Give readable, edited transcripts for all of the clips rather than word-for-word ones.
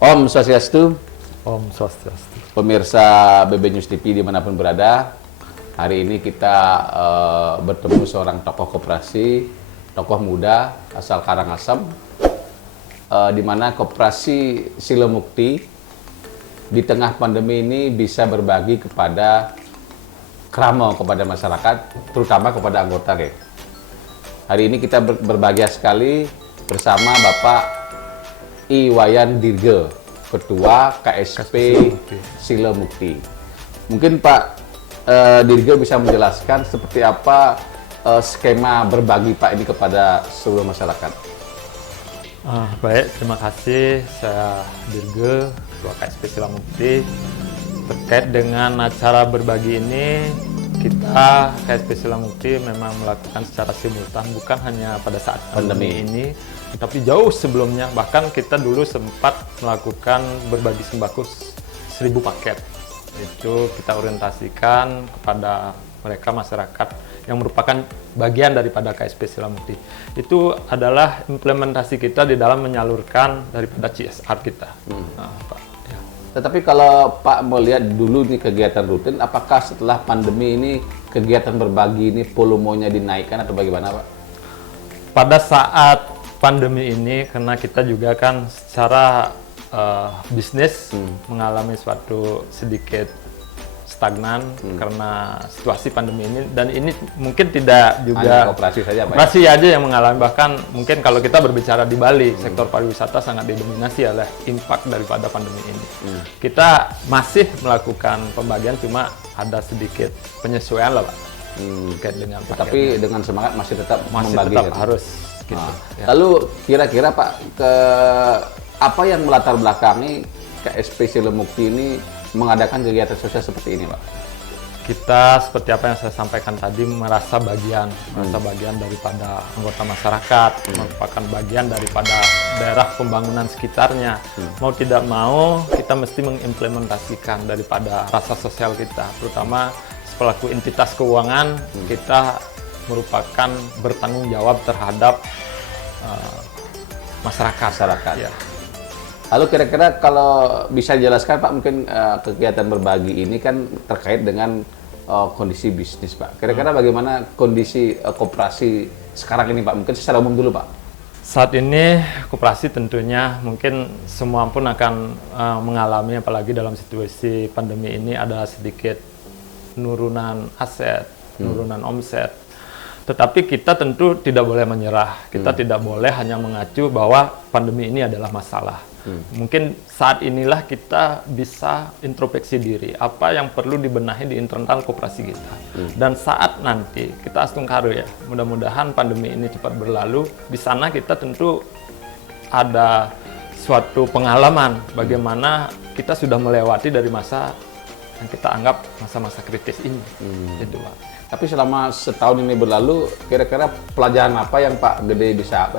Om Swastiastu, Om Swastiastu. pemirsa BB News TV dimanapun berada. Hari ini kita bertemu seorang tokoh koperasi, tokoh muda asal Karangasem, di mana koperasi Silomukti di tengah pandemi ini bisa berbagi kepada kramo, kepada masyarakat, terutama kepada anggota. Hari ini kita berbahagia sekali bersama Bapak Iwayan Dirge, Ketua KSP Silomukti. Mungkin Pak Dirge bisa menjelaskan seperti apa skema berbagi Pak ini kepada seluruh masyarakat. Baik, terima kasih. Saya Dirge, Ketua KSP Silomukti. Terkait dengan acara berbagi ini, kita KSP Silomukti memang melakukan secara simultan, bukan hanya pada saat pandemi ini, tapi jauh sebelumnya. Bahkan kita dulu sempat melakukan berbagi sembako 1000 paket. Itu kita orientasikan kepada mereka masyarakat yang merupakan bagian daripada KSP Silomukti. Itu adalah implementasi kita di dalam menyalurkan daripada CSR kita. Pak. Tetapi kalau Pak melihat dulu nih kegiatan rutin, apakah setelah pandemi ini kegiatan berbagi ini volumenya dinaikkan atau bagaimana Pak? Pada saat pandemi ini, karena kita juga kan secara bisnis mengalami suatu sedikit stagnan karena situasi pandemi ini, dan ini mungkin tidak juga hanya koperasi saja Pak. Koperasi aja yang mengalami, bahkan mungkin kalau kita berbicara di Bali, sektor pariwisata sangat didominasi oleh impak daripada pandemi ini. Kita masih melakukan pembagian, cuma ada sedikit penyesuaian lah Pak. Terkait dengan tapi dengan semangat masih tetap membagi tetap kan? harus gitu. Lalu kira-kira Pak, apa yang melatar belakangi KSP Silomukti ini mengadakan kegiatan sosial seperti ini Pak? Kita seperti apa yang saya sampaikan tadi, merasa bagian daripada anggota masyarakat, merupakan bagian daripada daerah pembangunan sekitarnya. Mau tidak mau kita mesti mengimplementasikan daripada rasa sosial kita, terutama selaku entitas keuangan. Kita merupakan bertanggung jawab terhadap masyarakat. Ya. Lalu kira-kira kalau bisa dijelaskan Pak, mungkin kegiatan berbagi ini kan terkait dengan kondisi bisnis Pak. Kira-kira bagaimana kondisi koperasi sekarang ini Pak? Mungkin secara umum dulu Pak. Saat ini koperasi tentunya mungkin semua pun akan mengalami, apalagi dalam situasi pandemi ini ada sedikit penurunan aset, penurunan omset. Tetapi kita tentu tidak boleh menyerah. Kita tidak boleh hanya mengacu bahwa pandemi ini adalah masalah. Mungkin saat inilah kita bisa introspeksi diri, apa yang perlu dibenahi di internal koperasi kita. Dan saat nanti kita astungkaru ya, mudah-mudahan pandemi ini cepat berlalu. Di sana kita tentu ada suatu pengalaman bagaimana kita sudah melewati dari masa yang kita anggap masa-masa kritis ini. Itu Pak. Tapi selama setahun ini berlalu, kira-kira pelajaran apa yang Pak Gede bisa,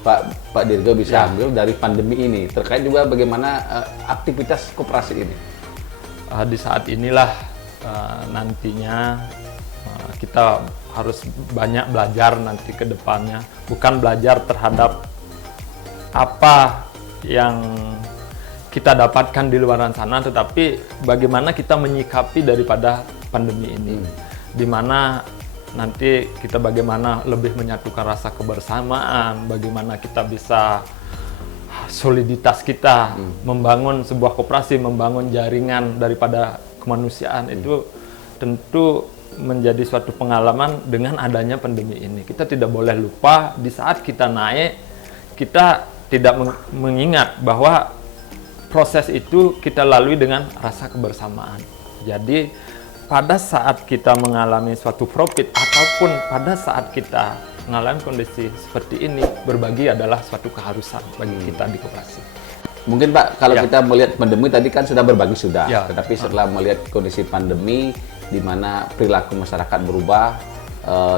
Pak Dirge bisa ambil dari pandemi ini, terkait juga bagaimana aktivitas koperasi ini? Di saat inilah nantinya kita harus banyak belajar nanti ke depannya, bukan belajar terhadap apa yang kita dapatkan di luar sana, tetapi bagaimana kita menyikapi daripada pandemi ini, di mana nanti kita bagaimana lebih menyatukan rasa kebersamaan, bagaimana kita bisa soliditas kita, membangun sebuah koperasi, membangun jaringan daripada kemanusiaan. Itu tentu menjadi suatu pengalaman dengan adanya pandemi ini. Kita tidak boleh lupa di saat kita naik, kita tidak mengingat bahwa proses itu kita lalui dengan rasa kebersamaan. Jadi pada saat kita mengalami suatu profit ataupun pada saat kita mengalami kondisi seperti ini, berbagi adalah suatu keharusan bagi kita di koperasi. Mungkin Pak, kalau kita melihat pandemi tadi kan sudah berbagi sudah, tetapi setelah melihat kondisi pandemi di mana perilaku masyarakat berubah,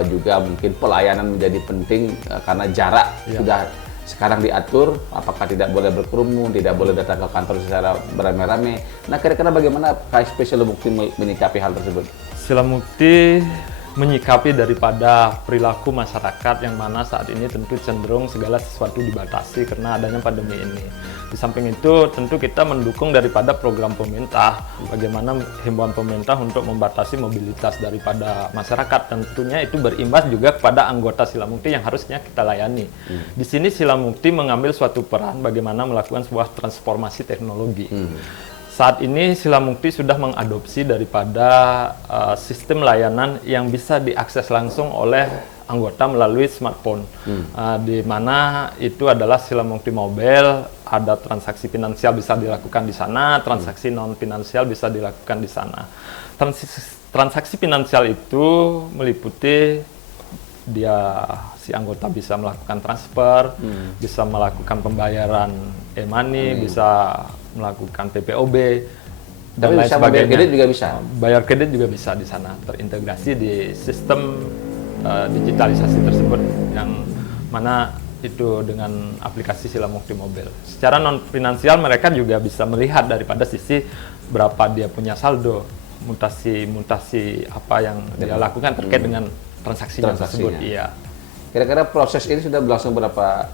juga mungkin pelayanan menjadi penting karena jarak sudah sekarang diatur, apakah tidak boleh berkerumun, tidak boleh datang ke kantor secara beramai-ramai. Nah, kira-kira bagaimana KSP Silomukti menyikapi hal tersebut? Silomukti menyikapi daripada perilaku masyarakat yang mana saat ini tentu cenderung segala sesuatu dibatasi karena adanya pandemi ini. Di samping itu tentu kita mendukung daripada program pemerintah, bagaimana himbauan pemerintah untuk membatasi mobilitas daripada masyarakat. Tentunya itu berimbas juga kepada anggota Silamukti yang harusnya kita layani. Di sini Silamukti mengambil suatu peran bagaimana melakukan sebuah transformasi teknologi. Saat ini Silamukti sudah mengadopsi daripada sistem layanan yang bisa diakses langsung oleh anggota melalui smartphone, di mana itu adalah Silamukti Mobile. Ada transaksi finansial bisa dilakukan di sana, transaksi non finansial bisa dilakukan di sana. Transaksi finansial itu meliputi si anggota bisa melakukan transfer, bisa melakukan pembayaran e-money, bisa melakukan PPOB dan lain sebagainya. Bayar kredit juga bisa. Bayar kredit juga bisa di sana, terintegrasi di sistem digitalisasi tersebut yang mana itu dengan aplikasi Silamukti Mobile. Secara non finansial mereka juga bisa melihat daripada sisi berapa dia punya saldo, mutasi apa yang dia lakukan terkait dengan transaksinya tersebut. Iya. Kira-kira proses ini sudah berlangsung berapa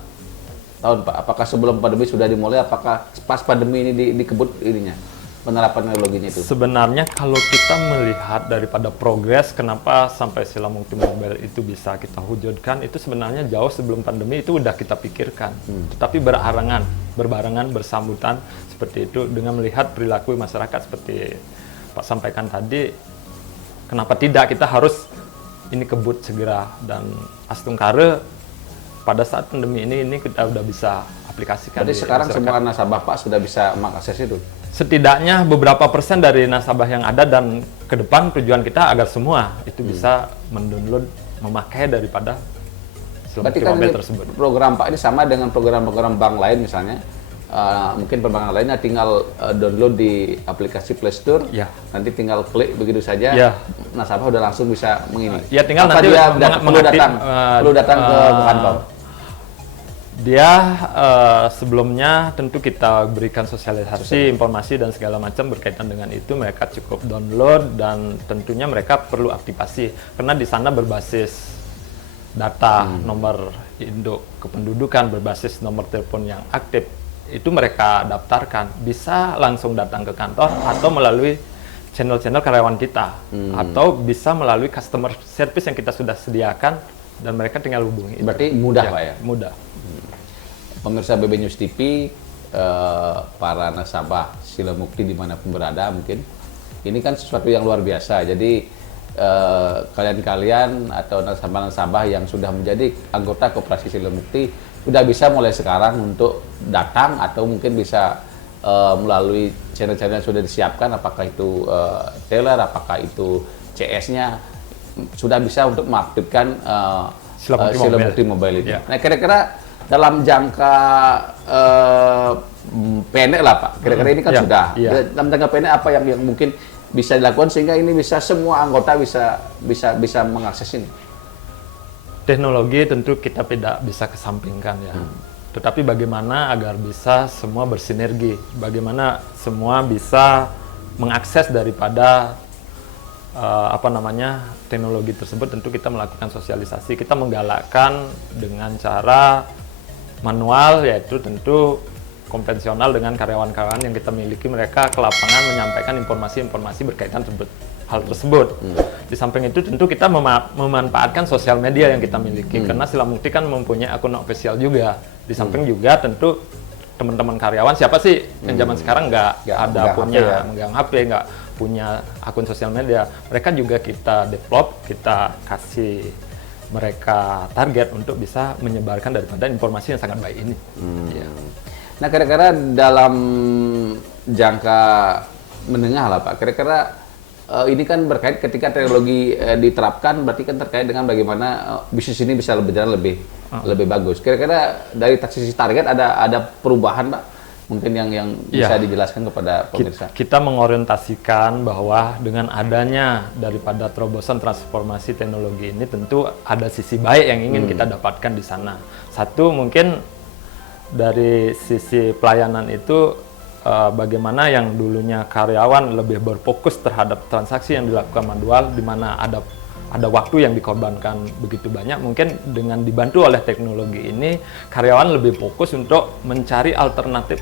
tahun, Pak? Apakah sebelum pandemi sudah dimulai? Apakah pas pandemi ini dikebut ininya, penerapan teknologinya itu? Sebenarnya kalau kita melihat daripada progres kenapa sampai Silamukti Mobile itu bisa kita wujudkan, itu sebenarnya jauh sebelum pandemi itu udah kita pikirkan. Tetapi berbarengan, bersambutan seperti itu dengan melihat perilaku masyarakat seperti Pak sampaikan tadi, kenapa tidak kita harus ini kebut segera, dan Astungkare pada saat pandemi ini kita udah bisa aplikasikan. Jadi sekarang semua nasabah Pak sudah bisa mengakses itu? Setidaknya beberapa persen dari nasabah yang ada, dan ke depan tujuan kita agar semua itu bisa mendownload, memakai daripada Silamukti Mobile tersebut. Program Pak ini sama dengan program-program bank lain misalnya. Mungkin perbankan lainnya tinggal download di aplikasi Play Store, nanti tinggal klik begitu saja, nasabah udah langsung bisa mengini. Ya, tinggal apa nanti dia perlu datang ke kantor. Dia sebelumnya tentu kita berikan sosialisasi, informasi dan segala macam berkaitan dengan itu. Mereka cukup download dan tentunya mereka perlu aktivasi karena di sana berbasis data nomor induk kependudukan, berbasis nomor telepon yang aktif. Itu mereka daftarkan, bisa langsung datang ke kantor atau melalui channel-channel karyawan kita, atau bisa melalui customer service yang kita sudah sediakan dan mereka tinggal hubungi. Berarti mudah Pak ya? Mudah. Pemirsa BB News TV, para nasabah Silamukti dimanapun berada mungkin, ini kan sesuatu yang luar biasa. Jadi kalian-kalian atau nasabah-nasabah yang sudah menjadi anggota Koperasi Silamukti sudah bisa mulai sekarang untuk datang atau mungkin bisa melalui channel-channel yang sudah disiapkan, apakah itu teller, apakah itu CS-nya, sudah bisa untuk mengaktifkan Silamukti Mobile itu. Nah, kira-kira dalam jangka pendek lah Pak, kira-kira ini kan sudah. Dalam jangka pendek apa yang mungkin bisa dilakukan sehingga ini bisa semua anggota bisa mengakses ini? Teknologi tentu kita tidak bisa kesampingkan ya. Tetapi bagaimana agar bisa semua bersinergi, bagaimana semua bisa mengakses daripada teknologi tersebut. Tentu kita melakukan sosialisasi, kita menggalakkan dengan cara manual, yaitu tentu konvensional dengan karyawan-karyawan yang kita miliki, mereka ke lapangan menyampaikan informasi-informasi berkaitan hal tersebut. Di samping itu tentu kita memanfaatkan sosial media yang kita miliki, karena Silamukti kan mempunyai akun official juga. Di samping juga tentu teman-teman karyawan, siapa sih yang zaman sekarang nggak punya megang HP, nggak punya akun sosial media, mereka juga kita develop, kita kasih mereka target untuk bisa menyebarkan daripada informasi yang sangat baik ini. Nah, kira-kira dalam jangka menengah lah Pak, kira-kira ini kan berkait ketika teknologi diterapkan, berarti kan terkait dengan bagaimana bisnis ini bisa berjalan lebih bagus. Kira-kira dari sisi target ada perubahan Pak? Mungkin yang bisa dijelaskan kepada pemirsa. Kita mengorientasikan bahwa dengan adanya daripada terobosan transformasi teknologi ini tentu ada sisi baik yang ingin kita dapatkan di sana. Satu, mungkin dari sisi pelayanan itu bagaimana yang dulunya karyawan lebih berfokus terhadap transaksi yang dilakukan manual, di mana ada ada waktu yang dikorbankan begitu banyak. Mungkin dengan dibantu oleh teknologi ini, karyawan lebih fokus untuk mencari alternatif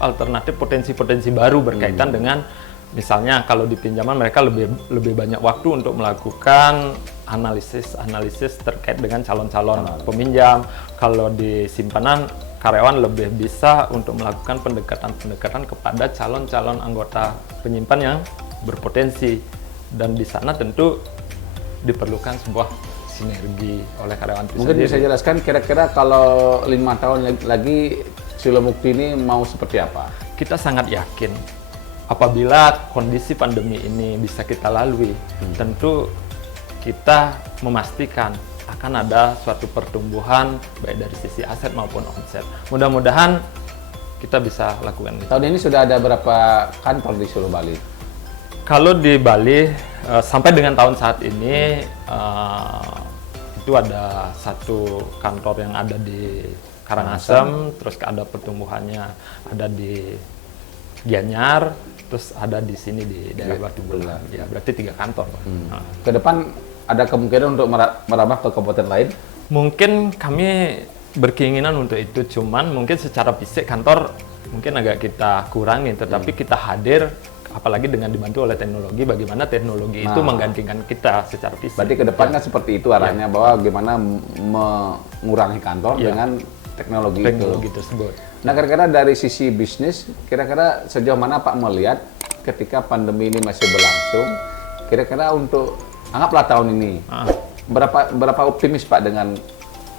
potensi-potensi baru berkaitan dengan, misalnya kalau di pinjaman mereka lebih banyak waktu untuk melakukan analisis terkait dengan calon-calon peminjam. Kalau di simpanan, karyawan lebih bisa untuk melakukan pendekatan kepada calon-calon anggota penyimpan yang berpotensi, dan di sana tentu diperlukan sebuah sinergi oleh karyawan itu Mungkin sendiri. bisa jelaskan kira-kira kalau 5 tahun lagi Silamukti ini mau seperti apa? Kita sangat yakin apabila kondisi pandemi ini bisa kita lalui, tentu kita memastikan akan ada suatu pertumbuhan baik dari sisi aset maupun omset. Mudah-mudahan kita bisa lakukan itu. Tahun ini sudah ada berapa kantor di seluruh Bali? Kalau di Bali sampai dengan tahun saat ini itu ada satu kantor yang ada di Karangasem, terus ada pertumbuhannya ada di Gianyar, terus ada di sini di daerah Batu Bulan. Ya, berarti 3 kantor. Ke depan ada kemungkinan untuk merambah ke kabupaten lain? Mungkin kami berkeinginan untuk itu, cuman mungkin secara fisik kantor mungkin agak kita kurangi, tetapi kita hadir, apalagi dengan dibantu oleh teknologi, bagaimana teknologi itu menggantikan kita secara fisik. Berarti ke depan kan seperti itu arahnya, bahwa gimana mengurangi kantor dengan teknologi tersebut. Nah, kira-kira dari sisi bisnis, kira-kira sejauh mana Pak melihat ketika pandemi ini masih berlangsung, kira-kira untuk anggaplah tahun ini, berapa optimis Pak dengan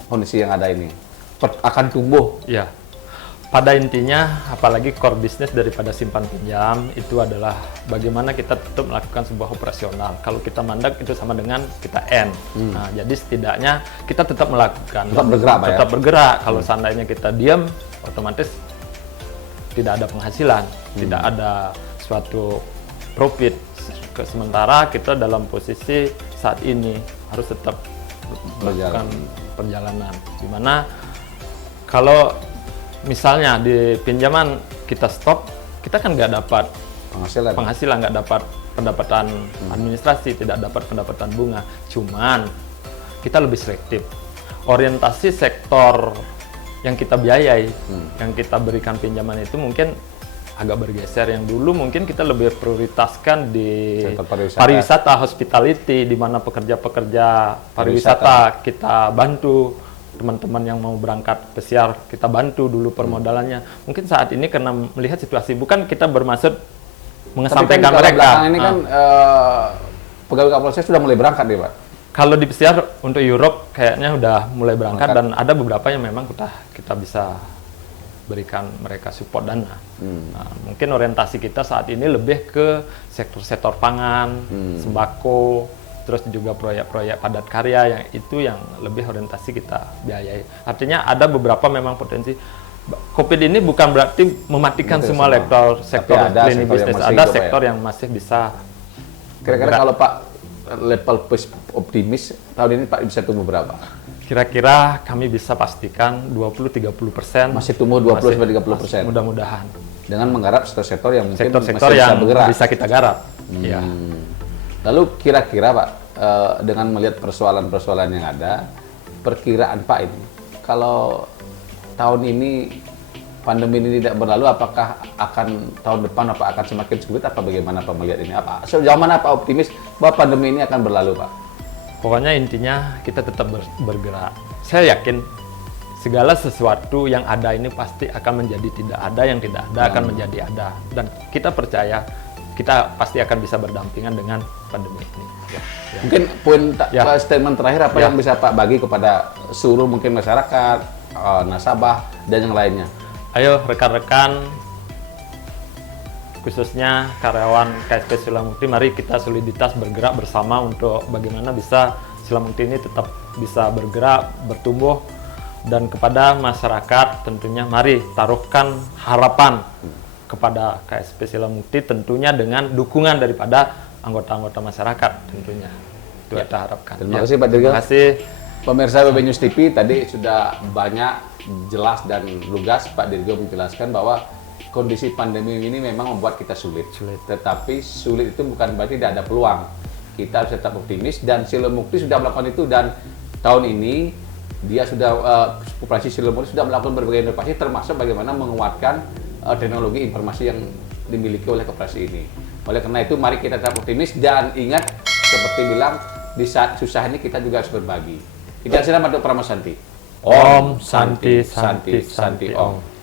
kondisi yang ada ini? Akan tumbuh? Ya, pada intinya, apalagi core bisnis daripada simpan pinjam itu adalah bagaimana kita tetap melakukan sebuah operasional. Kalau kita mandek itu sama dengan kita end. Nah, jadi setidaknya kita tetap melakukan, tetap bergerak, Pak, tetap bergerak. Kalau seandainya kita diam, otomatis tidak ada penghasilan, tidak ada suatu profit. Sementara kita dalam posisi saat ini harus tetap melakukan perjalanan. Dimana kalau misalnya di pinjaman kita stop, kita kan nggak dapat penghasilan, nggak dapat pendapatan administrasi, tidak dapat pendapatan bunga. Cuman kita lebih selektif. Orientasi sektor yang kita biayai, yang kita berikan pinjaman itu mungkin agak bergeser. Yang dulu mungkin kita lebih prioritaskan di pariwisata, hospitality, di mana pekerja-pekerja pariwisata kita bantu. Teman-teman yang mau berangkat pesiar kita bantu dulu permodalannya. Mungkin saat ini karena melihat situasi, bukan kita bermaksud mengesampingkan mereka. Ini kan pegawai Kapolsek sudah mulai berangkat nih Pak. Kalau di pesiar untuk Europe kayaknya udah mulai berangkat, dan ada beberapa yang memang kita bisa berikan mereka support dana. Nah, mungkin orientasi kita saat ini lebih ke sektor-sektor pangan, sembako, terus juga proyek-proyek padat karya yang lebih orientasi kita biayai. Artinya ada beberapa memang potensi. COVID ini bukan berarti mematikan semua sektor lini bisnis. Ada sektor yang masih bisa. Kira-kira kalau Pak level optimis tahun ini Pak bisa tumbuh berapa? Kira-kira kami bisa pastikan 20-30%. Masih tumbuh 20-30%. Mudah-mudahan. Dengan menggarap sektor-sektor yang mungkin sektor-sektor masih yang bisa bergerak. Bisa kita garap. Ya. Lalu kira-kira Pak, dengan melihat persoalan-persoalan yang ada, perkiraan Pak ini, kalau tahun ini pandemi ini tidak berlalu, apakah akan tahun depan akan semakin sulit, apa bagaimana Pak melihat ini? Sejauh mana Pak optimis bahwa pandemi ini akan berlalu Pak? Pokoknya intinya kita tetap bergerak. Saya yakin segala sesuatu yang ada ini pasti akan menjadi tidak ada, yang tidak ada akan menjadi ada. Dan kita percaya kita pasti akan bisa berdampingan dengan pandemi ini. Ya. Mungkin poin statement terakhir apa yang bisa Pak bagi kepada seluruh mungkin masyarakat, nasabah, dan yang lainnya? Ayo rekan-rekan, khususnya karyawan KSP Silamukti, mari kita soliditas bergerak bersama untuk bagaimana bisa Silamukti ini tetap bisa bergerak, bertumbuh, dan kepada masyarakat tentunya mari taruhkan harapan kepada KSP Silamukti, tentunya dengan dukungan daripada anggota-anggota masyarakat tentunya. Itu kita harapkan. Terima kasih Pak Dirgo. Terima kasih. Pemirsa BB News TV, tadi sudah banyak jelas dan lugas Pak Dirgo menjelaskan bahwa kondisi pandemi ini memang membuat kita sulit. Tetapi sulit itu bukan berarti tidak ada peluang. kita harus tetap optimis, dan Silo Mukti sudah melakukan itu, dan tahun ini dia sudah koperasi Silo Mukti sudah melakukan berbagai inovasi, termasuk bagaimana menguatkan teknologi informasi yang dimiliki oleh koperasi ini. Oleh karena itu mari kita tetap optimis, dan ingat seperti bilang di saat susah ini kita juga harus berbagi. Kita silakan Dr. Pramasanti. Om Santi Santi Santi Om.